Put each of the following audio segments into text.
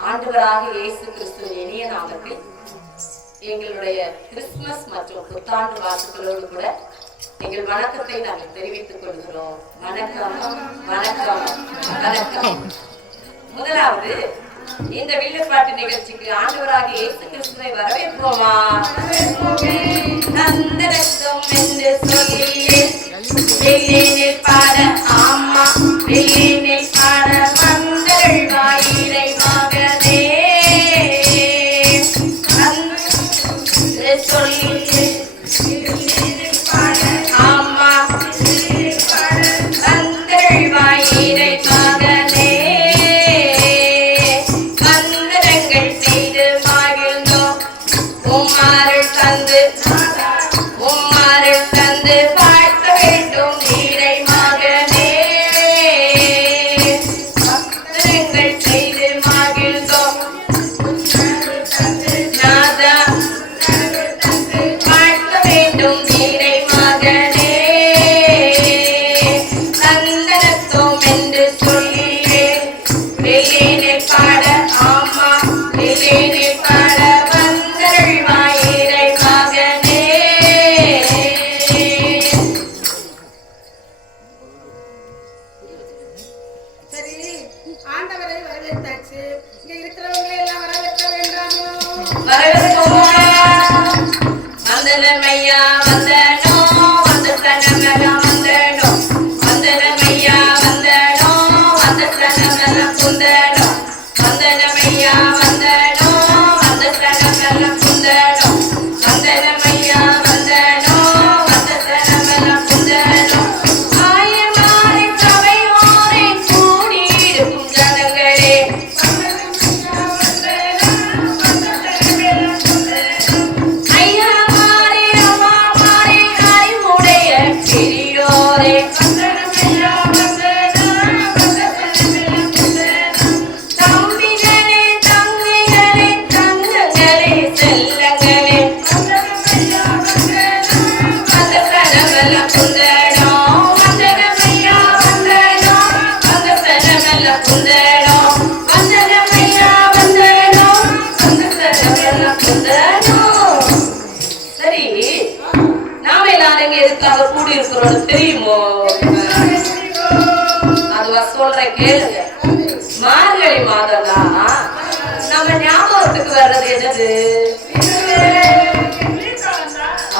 ஆண்டவராக இயேசு கிறிஸ்துவின் இனிய நாமத்தில் எங்களுடைய கிறிஸ்துமஸ் மற்றும் புத்தாண்டு வாழ்த்துக்களோடு கூட எங்கள் வணக்கத்தை நாங்கள் தெரிவித்துக் கொள்கிறோம். வணக்கம் வணக்கம் வணக்கம். முதலாவது இந்த வில்லுப்பாட்டு நிகழ்ச்சிக்கு ஆண்டவராக இயேசு கிறிஸ்துவை வரவேற்போமா? நந்தனத்தம் என்று சொல்லியே வெள்ளினில் பாட ஆமா வெள்ளினில் பாட வந்தள் வாயிலை மகனே சொல்லியே ஆமா வந்தள் வாயிலை மகனே வந்தனங்கள் செய்து மகிழ்ந்தோம் உம்மாருள் தந்து வாழ்த்த வேண்டும் நீரை மகனே வந்தனங்கள் செய்து மகிழ்ந்தோம் நாதா வாழ்த்த வேண்டும் நீரை மகனே சந்தனத்தோம் என்று சொல்லியே வெள்ளினை பாட ஆமா வெள்ளினை பாட வந்தருள் வாயிலை மகனே. சரி, ஆண்டவரை வரவேற்றாச்சு. இங்க இருக்கிறவங்களை எல்லாம் வரவேற்க வேண்டாமோ? வரவேற்போமா? வந்தனமையா வந்தனோ வந்த சனமெல்லாம் வந்தனோ வந்தனமையா வந்தனோ வந்த சனமெல்லாம் குந்தனோ வந்தனமையா வந்தனோ வந்த சனமெல்லாம் குந்தனோ வந்தனமையா வந்தனோ வந்த சனமெல்லாம் குந்தனோ ஆயமாரி சபையோரே கூடியிருக்கும் ஜனங்களே ஐயா மாறி அம்மா மாறி அறிவுடைய பெரியோரே தம்பிகளே தங்கைகளே தங்கங்களே செல்லங்களே வந்த சனமெல்லாம் குந்தனோ வந்தனமையா வந்தனோ வந்த சனமெல்லாம் குந்தனோ வந்தனமையா வந்தனோ வந்த சனமெல்லாம் குந்தனோ. சரி, நாம எல்லாரும் இங்க எதுக்காக கூடி இருக்கிறோம் தெரியுமோ? அதுவா சொல்றேன் கேளுங்க. மார்கழி மாதம் தான் நம்ம ஞாபகத்துக்கு வர்றது என்னது?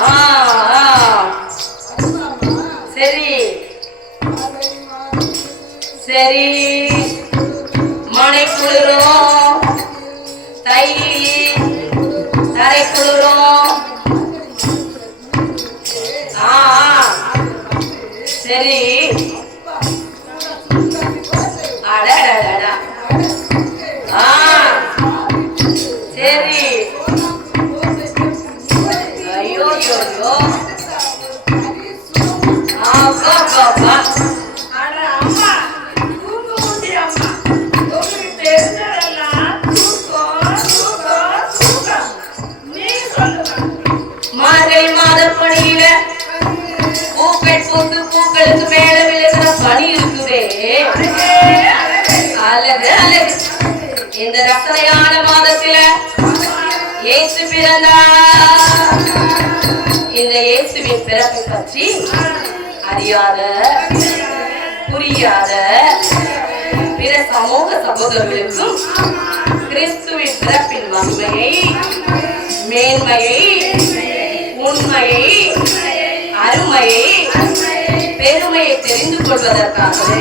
ஆ, ஆ. சரி சரி, மழை குளிரும் தை தரை குளிரும். ஆ, சரி அடடடடா. ஆ, சரி ஐயோ ஐயோ அப்பா பாப்பா அட அம்மா, தூங்க முடிய அம்மா. உங்களுக்கு தெரிஞ்சதெல்லாம் தூக்கம் தூக்கம் தூக்கம். நீங்க சொல்லுங்க. மார்கழி மாத பணியில பூக்கள் பூத்து பூக்களுக்கு மேல விழுகிற பனி இருக்குதே அழகு அழகு. இந்த ரசனையான மாதத்தில இயேசு பிறந்தார். இந்த இயேசுவின் பிறப்பை பற்றி அறியாத புரியாத பிற சமூக சகோதரர்களுக்கும் கிறிஸ்துவின் பிறப்பின் மகிமையை மேன்மையை உண்மையை அருமையை பெருமையை தெரிந்து கொள்வதற்காகவே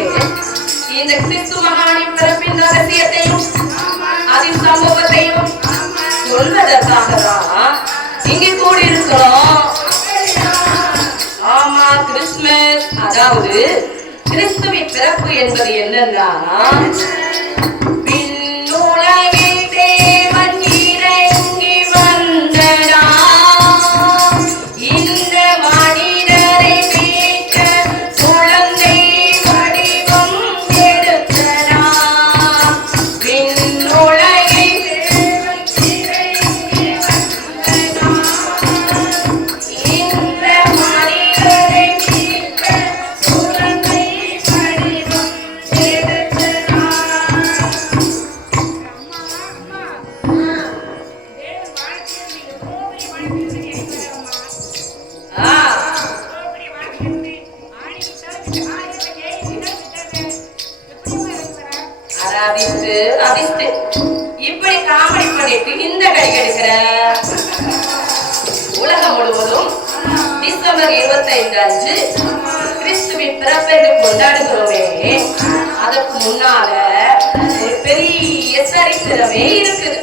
இந்த கிறிஸ்து மகானின் பிறப்பின் ரகசியத்தையும் அதன் சமூகத்தையும் சொல்வதற்காகதான் இங்கே கூடியிருக்கிறோம். ஆமா, கிறிஸ்துமஸ் அதாவது கிறிஸ்துவின் பிறப்பு என்பது என்னன்னா விண்ணுலகில் தேவன் இறங்கி வந்தனா இந்த மனிதரை மீட்க குழந்தை வடிவம் எடுத்தனா விண்ணுலகில் தேவன் இறங்கி வந்தனா இந்த மனிதரை மீட்க குழந்தை வடிவம் எடுத்தனா அதிர்ஷ்டு இப்படி காமெடி பண்ணிட்டு இந்த கை கிடைக்கிற உலகம் முழுவதும் டிசம்பர் 25 அன்று கிறிஸ்துவின் பிறப்பை கொண்டாடுகிறோமே, அதற்கு முன்னால ஒரு பெரிய சரித்திரமே இருக்குது.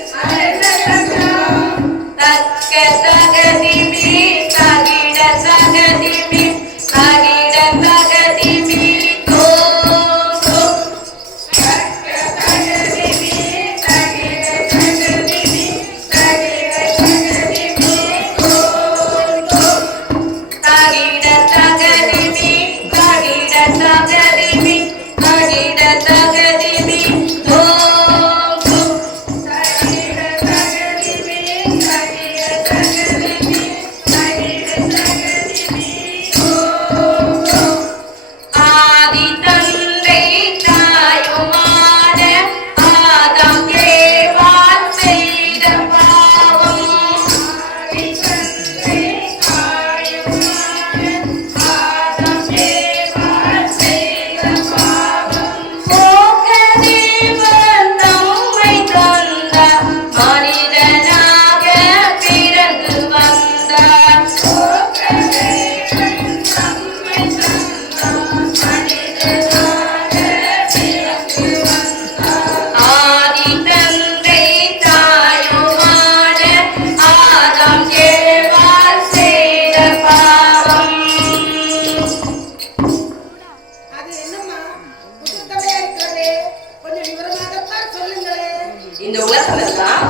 தக்க தகதிமி தகிட தகதிமி தகிட தகதிமி இந்த உலகமெல்லாம்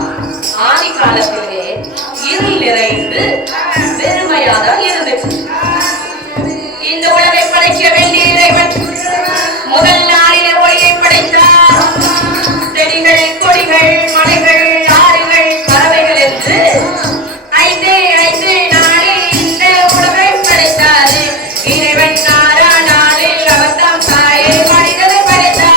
ஆதி காலத்திலே இருள் நிறைந்து வெறுமையாதான் இருந்துச்சு. இந்த உலகை படைக்க வேண்டிய இறைவன் முதல் நாளிலே ஒளியை படைத்தார். செடிகள், கொடிகள், மலைகள், ஆறுகள், பறவைகள் என்று 5 நாளில் இந்த உலகை படைத்தார். இறைவன் 6ஆம் நாளில் அவர் தாம் தாயை மனிதனை படைத்தார்.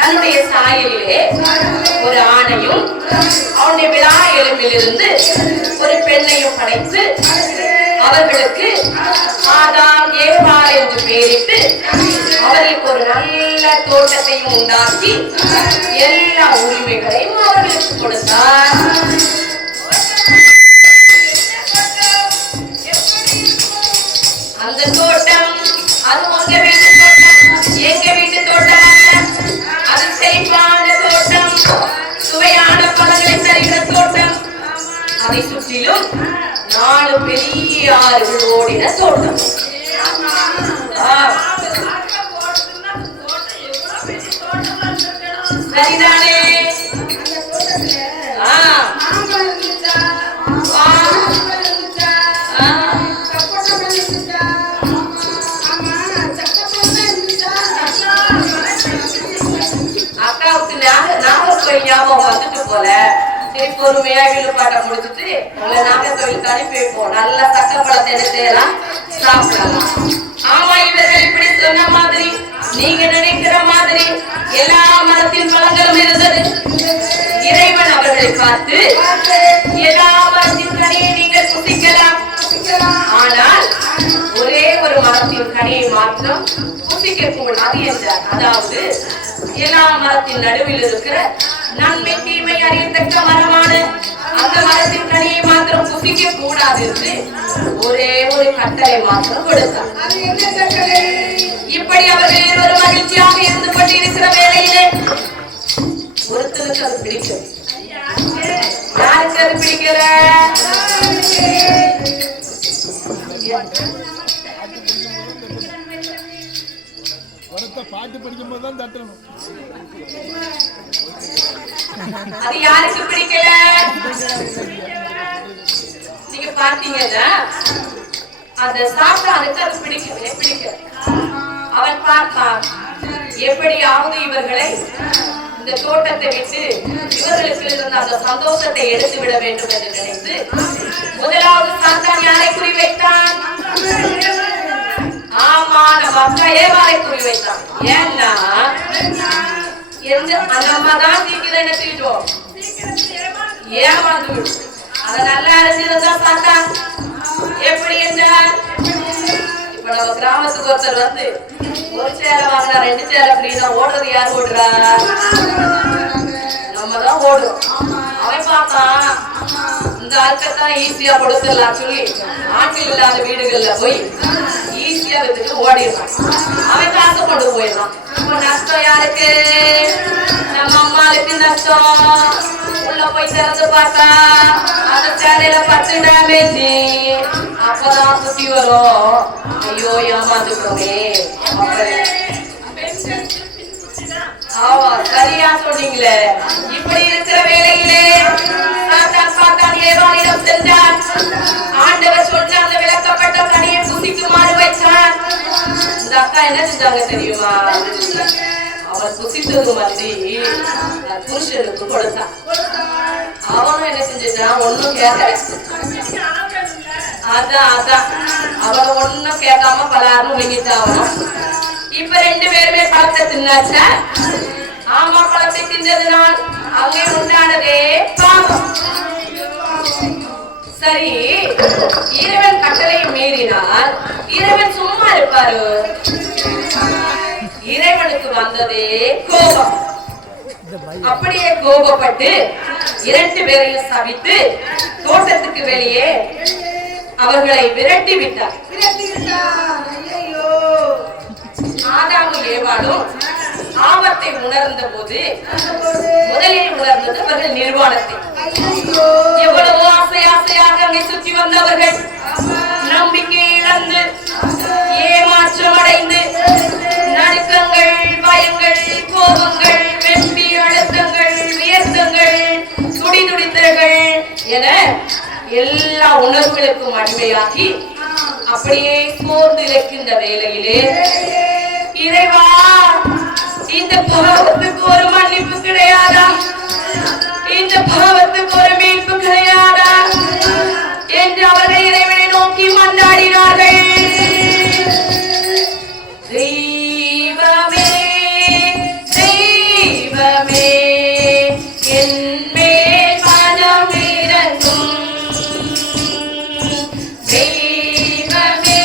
தன்னுடைய சாயலிலே ஒரு ஆணையும் அவனுடைய விழா எலும்பிலிருந்து ஒரு பெண்ணையும் படைத்து அவர்களுக்கு ஆதாம் ஏவாள் என்று பெயரிட்டு அவர்களுக்கு ஒரு நல்ல தோட்டத்தையும் உண்டாக்கி எல்லா உரிமைகளையும் அவர்களுக்கு கொடுத்தார். அந்த தோட்டம் அது உங்க வீட்டு தோட்டம், எங்க வீட்டு தோட்டம் அல்ல. அது செழிப்பான தோட்டம், சுவையான பழங்களை தருகிற தோட்டம். அதை சுற்றிலும் 4 பெரிய ஆறுகள் ஓடின தோட்டம். சரிதானே? அக்காவுக்கு நாகர்கோயில் ஞாபகம் வந்துட்டு போல சரி பொறுமையா விழுப்பாட்டை முடிச்சுட்டு உங்களை நாகர்கோயிலுக்கு அனுப்பி வைப்போம். நல்ல சக்கப்பழத்தை என்ன செய்யலாம், சாப்பிடலாம். ஆமா, இவர்கள் இப்படி சொன்ன மாதிரி நீங்க நினைக்கிற மாதிரி எல்லா மரத்தின் பழங்களும் இருந்தது. இறைவன் அவர்களை பார்த்து எல்லா மரத்தின் கனியை நீங்கள் புசிக்கலாம், ஆனால் ஒரே ஒரு மரத்தின் கனியை மாற்றம் புசிக்க கூடாது என்றார். அதாவது எல்லா மரத்தின் நடுவில் இருக்கிற நன்மை தீமை அறியத்தக்க மரமான அந்த மரத்தின் கனியை மாத்திரம் புசிக்க கூடாது என்று ஒரே ஒரு கட்டளை மாத்திரம் கொடுத்தார். இப்படி அவர்கள் இருவரும் மகிழ்ச்சியாக இருந்து கொண்டிருக்கிற வேளையிலே ஒருத்தருக்கு அது பிடிக்கும். யாருக்கு அது பிடிக்கல? பாட்டு படிக்கும் போதுதான் தட்டணும். அது யாருக்கு பிடிக்கல? நீங்க பாத்தீங்கன்னா அந்த சாப்பிடாருக்கு அது பிடிக்கவே பிடிக்கல. அவன் பார்த்தான், எப்படியாவது இவர்களை இந்த தோட்டத்தை விட்டு இவர்களுக்கு இருந்த அந்த சந்தோஷத்தை எடுத்து விட வேண்டும் என்று நினைத்து முதலாவது சாத்தான் யாரை குறிவைத்தான்? ஆமா, நம்ம அக்கா ஏவாளை குறிவைத்தான். ஏன்னா அந்த அம்மா தான் சீக்கிரம் என்ன செய்வோம், ஏமாந்து விடும். அதை நல்லா அறிஞ்சிருந்தா சாத்தான் எப்படி என்றால், இப்ப நம்ம கிராமத்துக்கு ஒருத்தர் வந்து ஒரு சேலை வாங்கினா 2 சேலை அப்படின்னா ஓடுறது யார் ஓடுறா? நம்ம தான் ஓடுறோம். அவன் பார்த்தான் இந்த ஆட்கத்தான் ஈஸியா கொடுத்துடலாம் சொல்லி ஆட்கள் இல்லாத வீடுகள்ல போய் ஈஸியா வித்துட்டு ஓடிடுறான். அவன் காசு கொண்டு போயிடறான். இப்ப நஷ்டம் யாருக்கு? நம்ம அம்மாளுக்கு நஷ்டம். உள்ள போய் திறந்து பார்த்தா அந்த சேலையில 10 டேமேஜ். அப்பதான் சுத்தி வரும், ஐயோ ஏமாந்துட்டோமே. ஆமா, சரியா சொன்னீங்களே. இப்படி இருக்கிற வேளையிலே சாத்தான் ஏவாளிடம் சென்றான். ஆண்டவர் சொன்ன அந்த விளக்கப்பட்ட கனியை புசிக்குமாறு வைத்தான். இந்த அக்கா என்ன செஞ்சாங்க தெரியுமா? அவர் புசித்தது மாதிரி புருஷனுக்கு கொடுத்தான். அவனும் என்ன செஞ்சான்? ஒன்னும் கேட்கல. அதான் அவனை ஒன்னும் கேட்காம பலாரும் முழுங்கிட்டாவணும். இப்ப 2 பேருமே பழத்தை தின்னாச்சா? ஆமா, பழத்தை தின்றதுனால் அங்கே உண்டானதே பாவம். சரி, இறைவன் கட்டளை மீறினால் இறைவன் சும்மா இருப்பாரு? இறைவனுக்கு வந்ததே கோபம். அப்படியே கோபப்பட்டு 2 பேரையும் சபித்து தோட்டத்துக்கு வெளியே அவர்களை விரட்டி விட்டார். ஆதாமும் ஏவாளும் ஆபத்தை உணர்ந்த போது முதலில் உணர்ந்தது அவர்கள் நிர்வாணத்தை. எவ்வளவோ ஆசையாக அங்கே சுற்றி வந்தவர்கள் நம்பிக்கை இழந்து ஏமாற்றம் அடைந்து நடுக்கங்கள், பயங்கள், கோபங்கள், வெற்றி, அழுத்தங்கள், வியர்த்தங்கள், துடிதுடித்தல்கள் என எல்லா உணர்வுகளுக்கும் அடிமையாகி அப்படியே சோர்ந்து இழைக்கின்ற வேளையிலே, இறைவா இந்த பாவத்துக்கு ஒரு மன்னிப்பு கிடையாதா? இந்த பாவத்துக்கு ஒரு மீட்பு கிடையாதா என்று அவர்கள் இறைவனை நோக்கி மன்றாடினார்கள். தெய்வமே தெய்வமே என் மேல் மனம் இறங்கும். தெய்வமே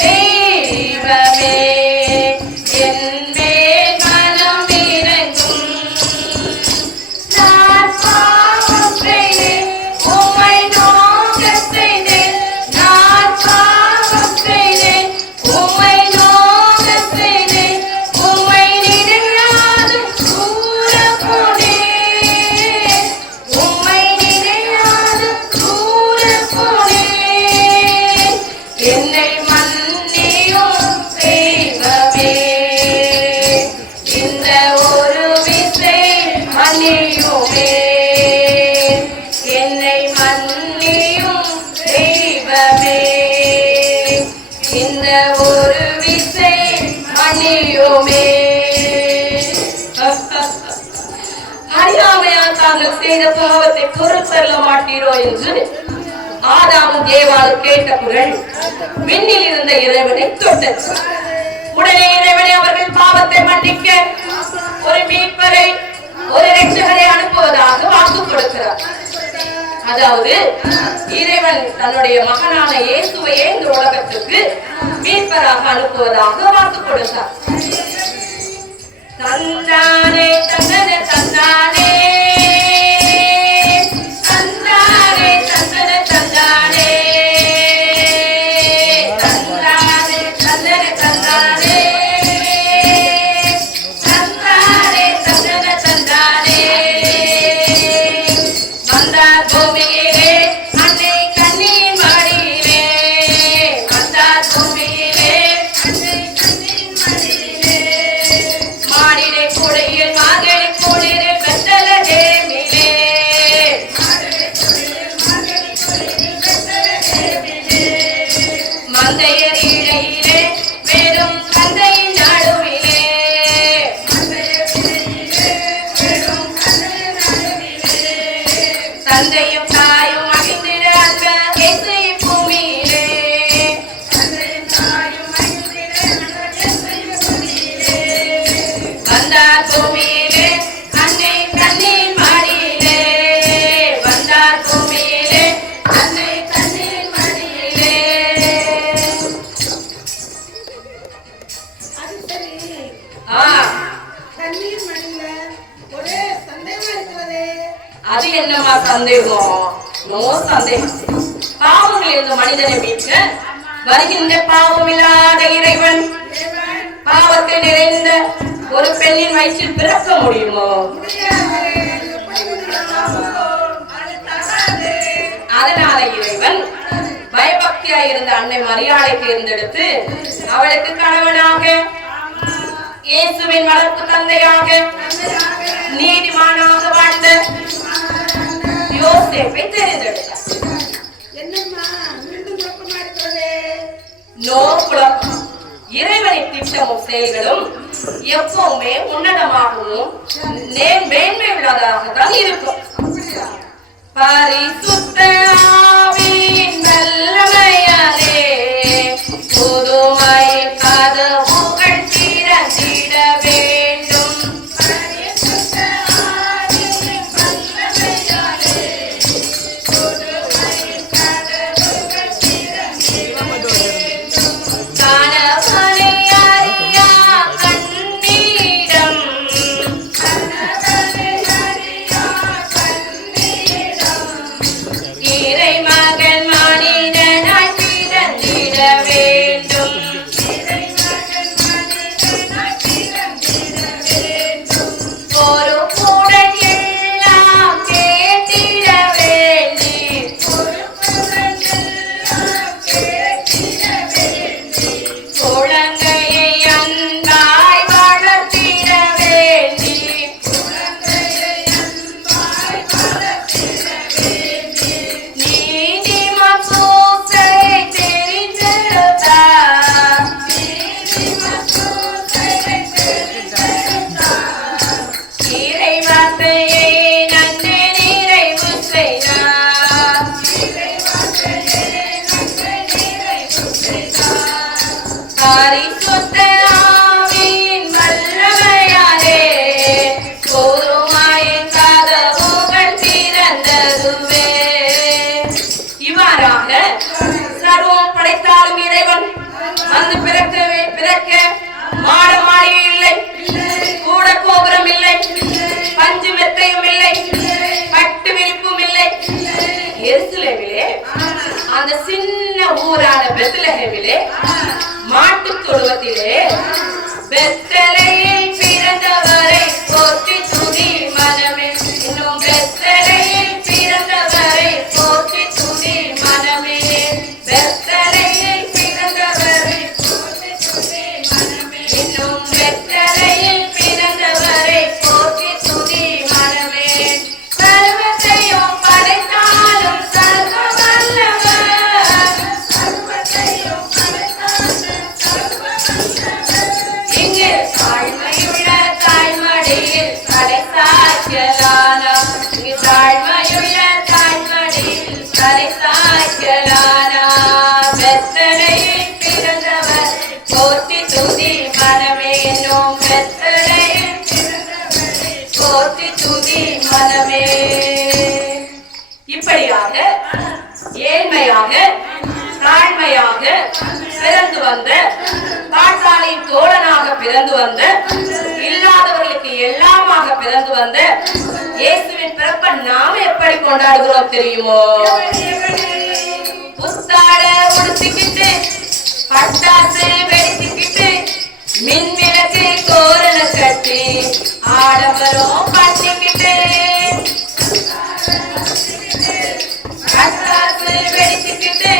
தெய்வமே என் மேல் மனம் இறங்கும். நான் பாவம் செய்தேன், உம்மை நோக்கச் செய்தேன். நான் பாவம் செய்தேன், உம்மை நோக்கச் செய்தேன். உம்மை நினையாது தூரப் போனேன். உம்மை நினையாது தூரப் போனேன். என்னை மன்னியும் தெய்வமே, இந்த ஒரு விசை மன்னியுமே. என்னை மன்னியும் தெய்வமே, இந்த ஒரு விசை மன்னியுமே. அறியாமையால் தாங்கள் செய்த பாவத்தை பொறுத்தள்ள மாட்டீரோ என்று ஆதாமும் ஏவாளும் கேட்ட குரல் விண்ணில் இருந்த இறைவனை தொட்டது. உடனே இறைவனை அவர்கள் பாவத்தை மன்னிக்க ஒரு மீட்பரை, ஒரு இரட்சகரை அனுப்புவதாக வாக்கு கொடுக்கிறார். அதாவது இறைவன் தன்னுடைய மகனான இயேசுவையே இந்த உலகத்துக்கு மீட்பராக அனுப்புவதாக வாக்கு கொடுத்தார். தந்தானே தந்தன தந்தானே தந்தானே தந்தன தந்தானே தந்தானே தந்தன தந்தானே தந்தானே தந்தன தந்தானே. வந்தார் பூமியிலே அன்னை கண்ணின் மடியிலே, வந்தார் பூமியிலே அன்னை கண்ணின் மடியிலே. மாடிலே கூடை பூமியிலே அன்னை கண்ணின் மடியிலே வந்தார் பூமியிலே அன்னை கண்ணின் மடியிலே. அது சரி, கண்ணீர் மடியில ஒரே சந்தேகமா இருக்கிறதே. அது என்னமா சந்தேகம்? நோ சந்தேகம். பாவங்கள் இந்த மனிதனை மீட்க வருகின்ற பாவம் இல்லாத இறைவன் பாவத்தை நிறைந்த ஒரு பெண்ணின் வயிற்றில் பிறக்க முடியுமோ? அதனால இறைவன் பயபக்தியாய் இருந்த அன்னை மரியாதை தேர்ந்தெடுத்து அவளுக்கு கணவனாக இயேசுவின் வளர்ப்பு தந்தையாக நீதிமானாக வாழ்ந்த யோசேப்பை தேர்ந்தெடுத்தார். நோ குழப்பம். இறைவனின் திட்டமும் செயல்களும் எப்பவுமே உன்னதமாகவும் மேன்மை உள்ளதாகத்தான் இருக்கும். பரிசுத்த ஆவியின் வல்லமையாலே புதுமை கதவுகள் திறந்திட வேண்டும். பரிசுத்த ஆவியின் வல்லமையாலே புதுமை கதவுகள் திறந்திட வேண்டும். கணவனை அறியா கண்ணீரம் இறை மகன் மனிதனாய் பிறந்திட வேண்டும். பொறுப்புடன் எல்லாம் கேட்டிட வேண்டி குழந்தையை அன்பாய் வளர்த்திட வேண்டி நீதிமான் சூசையை தெரிந்தெடுத்தார். இறை வார்த்தையை நன்றி நிறைவு செய்தார். பரிசுத்த ஆவியின் வல்லமையாலே பொறுமையின் கதவுகள் திறந்ததுவே. இவ்வாறாக சர்வம் படைத்தாலும் இறைவன் வந்து பிறக்க மாட மாளிகை இல்லை, கூட கோபுரம் இல்லை, பஞ்சு மெத்தையும் இல்லை, பட்டு விரிப்பும் இல்லை. எருசலேமிலே அந்த சின்ன ஊரான பெத்லகேமிலே மாட்டுத் தொழுவத்திலே பெத்தலேயில் பிறந்தவரை போற்றி துதி மனமே. இன்னும் பெத்தலேயில் பிறந்தவரை போற்றி துதி மனமே. பெத்தலேயில் பிறந்தவரை போற்றி துதி மனமே. இன்னும் பெத்தலேயில் பிறந்தவரை போற்றி துதி மனமே. சர்வத்தையும் படைத்தாலும் சர்வ வல்லவர், சர்வத்தையும் படைத்தாலும் சர்வ வல்லவர். இங்கே தாழ்மையுள்ள தாய்மடியில் தலை சாய்க்கலானாம். இங்கே தாழ்மையுள்ள தாய்மடியில் தலை சாய்க்கலானாம். பெத்தலேயில் பிறந்தவர் போற்றி துதி மனமே. என்னும் பெத்தலேயில் பிறந்தவரை போற்றி துதி மனமே. இப்படியாக ஏழ்மையாக தாழ்மையாக பிறந்து வந்த பாட்டாளியின் தோழனாக பிறந்து வந்த இல்லாதவர்களுக்கு எல்லாமாக பிறந்து வந்த இயேசுவின் பிறப்பை நாம எப்படி கொண்டாடுகிறோம் தெரியுமோ? புத்தாட உடுத்திக்கிட்டு பட்டாசு வெடித்துக்கிட்டு மின்விளக்கு தோரண கட்டி ஆடம்பரம் பண்ணிக்கிட்டு பட்டாசு வெடித்துக்கிட்டு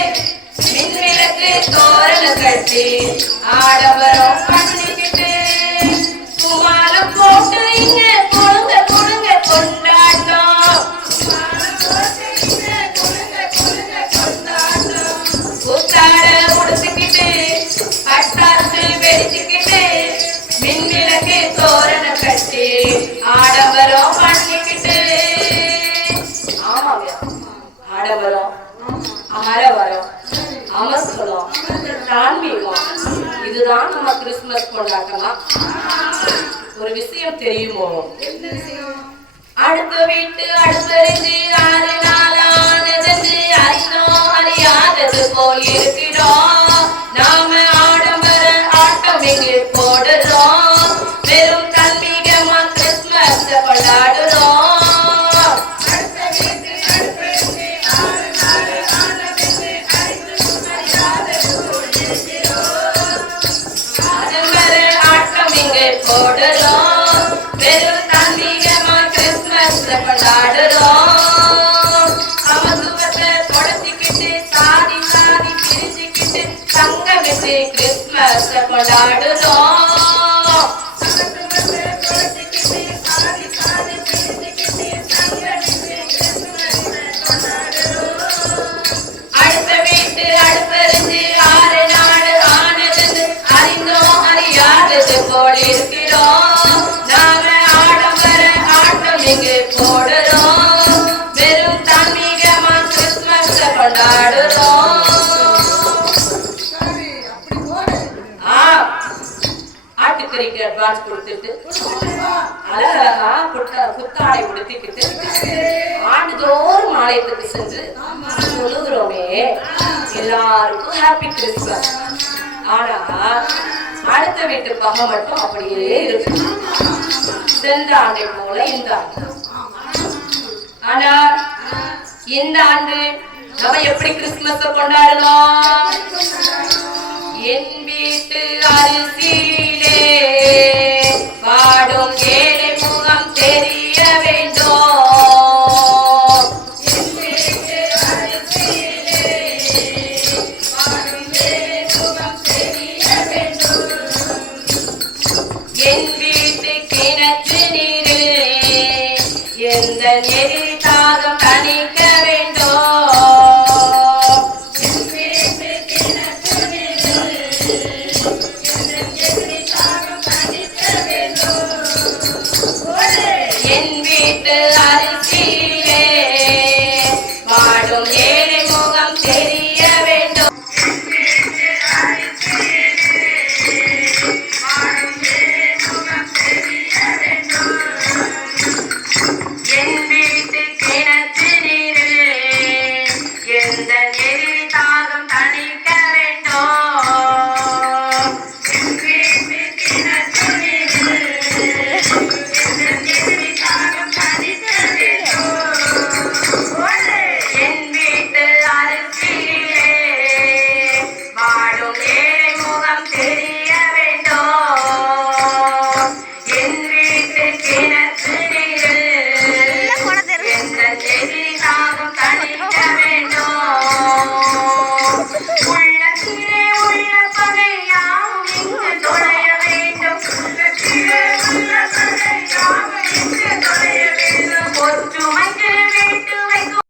மின்விளக்கு தோரண கட்டி ஆடம்பரம் பண்ணிக்கிட்டு குமாரம் போட்டு இங்க கொடுங்க கொடுங்க கொண்டாட்டம். புத்தாட உடுத்திக்கிட்டு பட்டாசு வெடிச்சுக்கிட்டு மின்விளக்கு தோரண கட்டி ஆடம்பரம் பண்ணிக்கிட்டு. ஆமாங்க, ஆடம்பரம் ஆரவரம் அமர்க்கலம் தான்மீகம் இதுதான் நம்ம கிறிஸ்துமஸ் கொண்டாட்டமா? ஒரு விஷயம் தெரியுமோ? என்ன விஷயம்? அடுத்த வீட்டு அடுத்தறிந்து 6 நாளானதென்று அறிந்தோம் அறியாதது போல் இருக்கிறோம். நாம ஆடம்பர ஆட்டம் இங்கு போடுறோம். வெறும் தன்மீகமா கிறிஸ்துமஸ் கொண்டாடுறோம். ஆடம்பர ஆட்டம் இங்கு போடுறோம். வெறும் தன்மீகமா கிறிஸ்துமஸ் கொண்டாடுறோம். சமத்துவத்தை தொடச்சிக்கிட்டு சாதி சாதி பிரிஞ்சுக்கிட்டு சங்கமிட்டு கிறிஸ்துமஸ் கொண்டாடுறோம். அடுத்த வீட்டு அடுப்பறிஞ்சு 6 நாள் ஆனது அறிந்தோம் அறியாதது போல் இருக்கிறோம். நாம ஆடம்பர ஆட்டம் இங்கு போடுறோம். வெறும் தன்மீகமா கிறிஸ்துமஸ் கொண்டாடுறோம். சரி, அப்படி போடு. ஆட்டுக்கறிக்கு அட்வான்ஸ் கொடுத்துட்டு வா. அழகழகா புத்தாடை உடுத்திக்கிட்டு ஆண்டுதோறும் ஆலயத்துக்கு சென்று சொல்லுகிறோமே எல்லாருக்கும் ஹாப்பி கிறிஸ்துமஸ். ஆனா அடுத்த வீட்டு பகை மட்டும் அப்படியே இருக்கு. சென்ற ஆண்டை போல இந்த ஆண்டு. ஆனா இந்த ஆண்டு நம்ம எப்படி கிறிஸ்துமஸ் கொண்டாடணும்? என் வீட்டு அரிசியிலே பாடும் ஏழை முகம் தெரிய வேண்டும். என் வீட்டு கிணற்று நீரிலே எந்த எதிரி தாகம் தணிக்க வேண்டும். என் வீட்டு அரிசியிலே வாடும் ஏழை முகம் தெரிய வேண்டும். என் வீட்டு கிணற்று நீரிலே எந்த எதிரி தாகம் தணிக்க வேண்டும். என் வீட்டு அரிசியிலே வாடும் ஏழை முகம் தெரிய